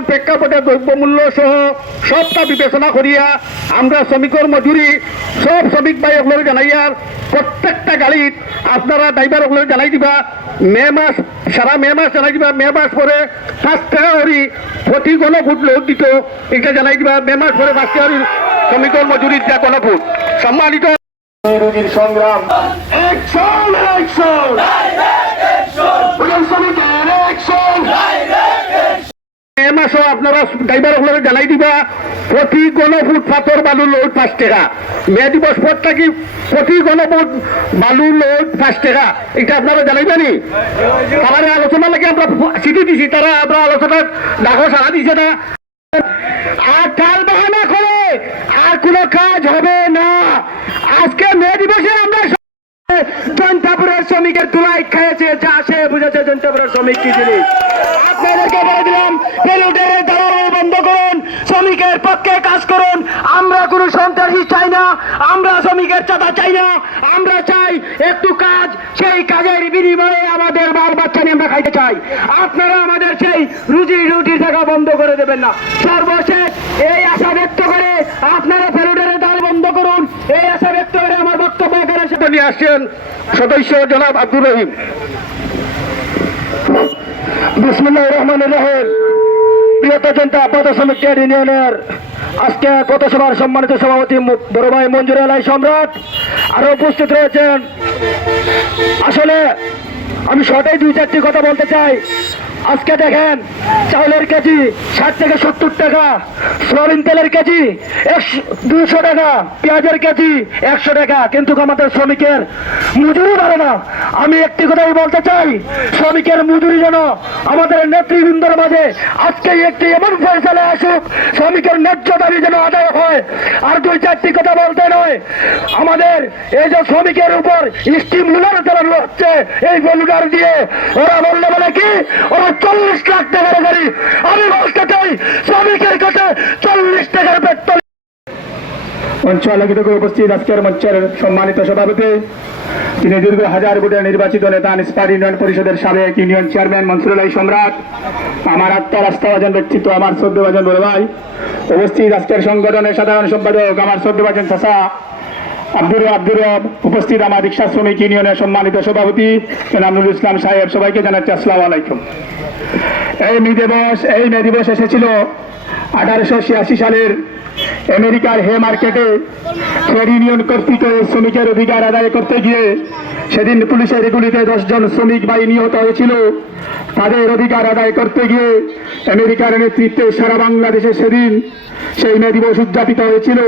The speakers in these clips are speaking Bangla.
বর্তমান প্রেক্ষাপটে দ্রব্যমূল্য সহ সবটা বিবেচনা করিয়া আমরা শ্রমিকর মজুরি সব শ্রমিক ভাই ওগুলো জানাইয়ার প্রত্যেকটা গাড়িত আপনারা ড্রাইভার ওগুলো জানাই দিবা মে মাস সারা মে মাস জানাই দিবা মে মাস পরে 5 টাকা করি প্রতি গণফুট লোড দিত এটা জানাই দিবা মে মাস পরে 5 টাকা শ্রমিকর মজুরির যা গণফুট সম্মানিত রোগীর সংগ্রাম মাসও আপনারা ড্রাইভার ওগুলো জানাই দিবা প্রতি গণফুট পাথর বালু লোড 5 টাকা মে দিবস পর থাকি প্রতি গণফুট বালু লোড 5 টাকা এটা আপনারা জানাইবানি তারা আলোচনা লাগে আমরা চিঠি দিছি তারা আমরা আলোচনা ডাকো সারা দিছে না আর টাল বাহানা করে আর কোনো কাজ হবে না আজকে মে দিবসে আমরা জনতাপুরের শ্রমিকের তুলাই খেয়েছে যা সে বুঝেছে জনতাপুরের শ্রমিক কি জিনিস আপনাদেরকে বলে দিলাম পেরোডের দালাল বন্ধ করুন শ্রমিকের পক্ষে কাজ করুন আমরা কোনো সন্ত্রাসী চাই না আমরা শ্রমিকের চাঁদা চাই না আমরা চাই একটু কাজ সেই কাজের বিনিময়ে আমাদের বাল বাচ্চা নিয়ে আমরা খাইতে চাই আপনারা আমাদের সেই রুজি রুটি টাকা বন্ধ করে দেবেন না সর্বশেষ এই আশা ব্যক্ত করে আপনারা পেরোডের দাল বন্ধ করুন এই আশা ব্যক্ত করে আমার বক্তব্য এখানে সেটা নিয়ে আসছেন সদস্য জনাব আব্দুর রহিম বিসমিল্লাহির রহমানির রহিম প্রিয়তা জনতা পথ শ্রমিক ট্রেড ইউনিয়নের আজকে পথসভার সম্মানিত সভাপতি বড় ভাই মঞ্জুর আলাই সম্রাট আরো উপস্থিত রয়েছেন আসলে আমি শর্টে 2-4টি কথা বলতে চাই আজকে দেখেন চাউলের কেজি 60 থেকে 70 টাকা সয়াবিন তেলের কেজি 200 টাকা পেঁয়াজের কেজি 100 টাকা কিন্তু আমাদের শ্রমিকের মজুরি বাড়ে না আমি একটি কথাই বলতে চাই শ্রমিকের মজুরি যেন আমাদের নেতৃবৃন্দর মাঝে আজকে একটি এমন ফয়সালা আসুক শ্রমিকের ন্যায্য দাবি যেন আদায় হয় আর 2-4টি কথা বলতে নয় আমাদের এই যে শ্রমিকের উপর স্টিম লুলার চালানো হচ্ছে এই লুলার দিয়ে ওরা বললে বলে কি ওরা 40 লাখ টাকার গাড়ি আমি বলতে চাই শ্রমিকের কাছে 40 টাকার পেট্রোল মঞ্চ আলোকিত করে উপস্থিত আজকের মঞ্চের সম্মানিত সভাপতি তিনি দীর্ঘ 1000 ভোটে নির্বাচিত নেতা নিষ্পার ইউনিয়ন পরিষদের সাবেক ইউনিয়ন চেয়ারম্যান মনসুর আলাই সম্রাট আমার আত্মার আস্থাভাজন ব্যক্তিত্ব আমার শ্রদ্ধেভাজন বড় ভাই উপস্থিত আজকের সংগঠনের সাধারণ সম্পাদক আমার শ্রদ্ধেভাজন চাচা আব্দুর রব উপস্থিত আমার রিক্সা শ্রমিক ইউনিয়নের সম্মানিত সভাপতি নামরুল ইসলাম সাহেব সবাইকে জানাচ্ছি আসসালামু আলাইকুম এই মে দিবস এসেছিল 1886 সালের আমেরিকার হে মার্কেটে ট্রেড ইউনিয়ন কর্তৃক শ্রমিকের অধিকার আদায় করতে গিয়ে সেদিন পুলিশের গুলিতে 10 জন শ্রমিক ভাই নিহত হয়েছিল তাদের অধিকার আদায় করতে গিয়ে আমেরিকার নেতৃত্বে সারা বাংলাদেশে সেদিন সেই মে দিবস উদযাপিত হয়েছিল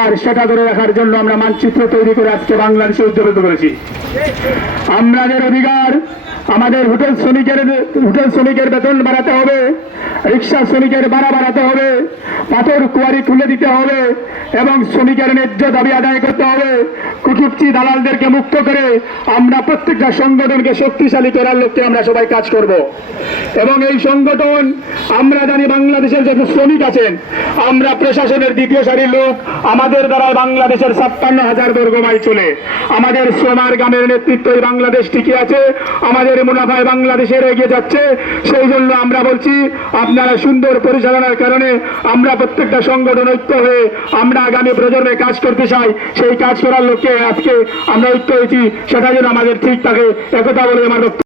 আর সেটা ধরে রাখার জন্য আমরা মানচিত্র তৈরি করে আজকে বাংলাদেশে উদযাপিত করেছি আমাদের অধিকার আমাদের হোটেল শ্রমিকের বেতন বাড়াতে হবে রিক্সা শ্রমিকের ভাড়া বাড়াতে হবে পাথর কুয়ারি খুলে দিতে হবে এবং শ্রমিকের ন্যায্য দাবি আদায় করতে হবে কুটুকচি দালালদেরকে মুক্ত করে আমরা প্রত্যেকটা সংগঠনকে শক্তিশালী করার লক্ষ্যে আমরা সবাই কাজ করব এবং এই সংগঠন আমরা জানি বাংলাদেশের যত শ্রমিক আছেন আমরা প্রশাসনের দ্বিতীয় সারির লোক আমাদের দ্বারা বাংলাদেশের 56,000 বর্গ মাইল চলে আমাদের শ্রমার গানের নেতৃত্বই বাংলাদেশ টিকে আছে আমাদের মুনাফায় বাংলাদেশের এগিয়ে যাচ্ছে সেই জন্য আমরা বলছি আপনারা সুন্দর পরিচালনার কারণে আমরা প্রত্যেকটা সংগঠন ঐক্য হয়ে আমরা আগামী প্রজন্মে কাজ করতে চাই সেই কাজ করার লক্ষ্যে আজকে আমরা ঐক্য হয়েছি সেটা যেন আমাদের ঠিক থাকে একথা বলে আমার